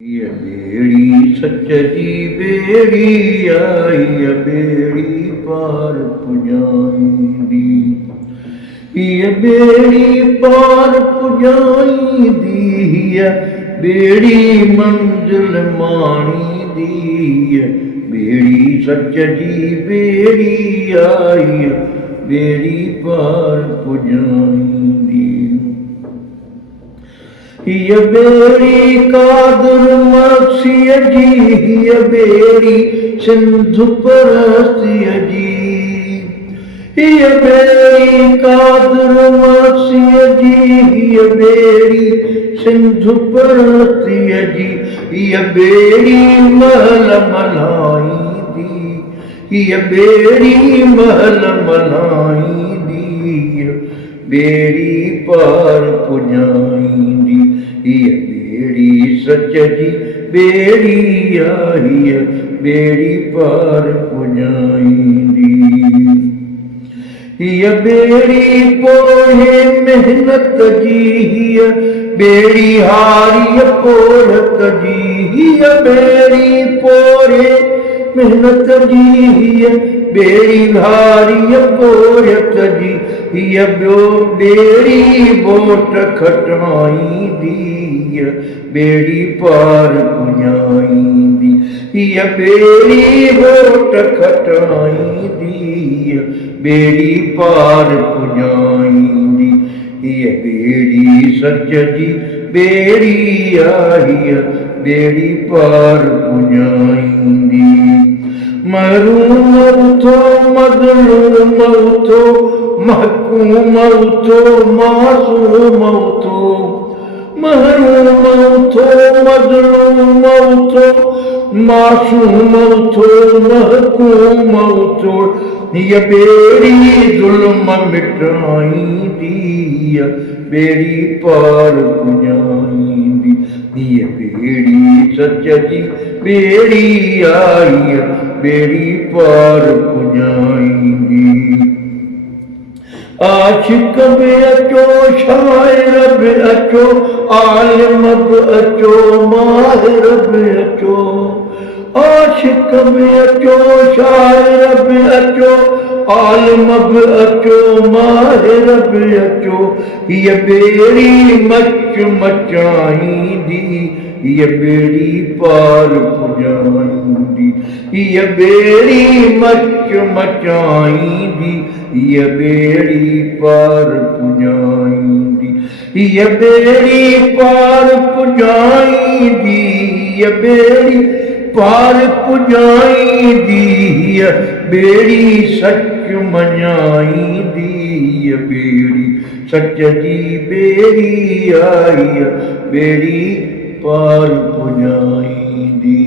ये बेड़ी सच जी बेड़ी आई बेड़ी पार पुजाईंदी। ये बेड़ी पार पुजाईंदी है, बेड़ी मंजिल माणींदी है। बेड़ी सच जी बेड़ी आई बेड़ी पार पुजाईंदी। ये बेड़ी कादर मक्सिय जी, ये बेड़ी सिंधु परस्तिय जी। ये बेड़ी कादर मक्सिय जी, ये बेड़ी सिंधु परस्तिय जी। ये बेड़ी महल मल्हाई दी, ये बेड़ी महल मल्हाई दी। बेड़ी पार पुजाईंदी। ये बेड़ी सच जी बेड़ी आई बेड़ी पार पुजाईंदी। ये बेड़ी पोहे मेहनत जी, बेड़ी हारी पोरत जी। ये बेड़ी पोहे मेहनत जी, बेड़ी हारी पोरत जी। ये बेड़ी बोट खटाईंदी, बेड़ी पार पुजाईंदी। ये बेड़ी बोट खटाईंदी, बेड़ी पार पुजाईंदी। ये बेड़ी सच जी बेड़ी आई बेड़ी पार पुजाईंदी। महरूम उथो मज़लूम उथो, महकूम उथो मासूम उथो। महरूम उथो मज़लूम उथो, मासूम उथो महकूम उथो। ये बेड़ी ज़ुल्म मिटाईंदी, बेड़ी पार पुजाईंदी। ये बेड़ी सच जी बेड़ी आई बेड़ी पार पुजाईंदी। आशिक बि अचो, शाइर बि अचो, आलिम बि अचो, माहिर बि अचो। आशिक बि अचो, शाइर बि अचो, आलिम बि अचो, माहिर बि अचो। ये बेड़ी मच मचाईंदी, ये बेड़ी पार पुजाईंदी। ये बेड़ी मच मचाईंदी, ये बेड़ी पार पुजाईंदी। ये बेड़ी पार पुजाईंदी, ये बेड़ी पार पुजाईंदी। ये बेड़ी सच मञाईंदी, ये बेड़ी सच जी बेड़ी आई बेड़ी पार पुजाईंदी।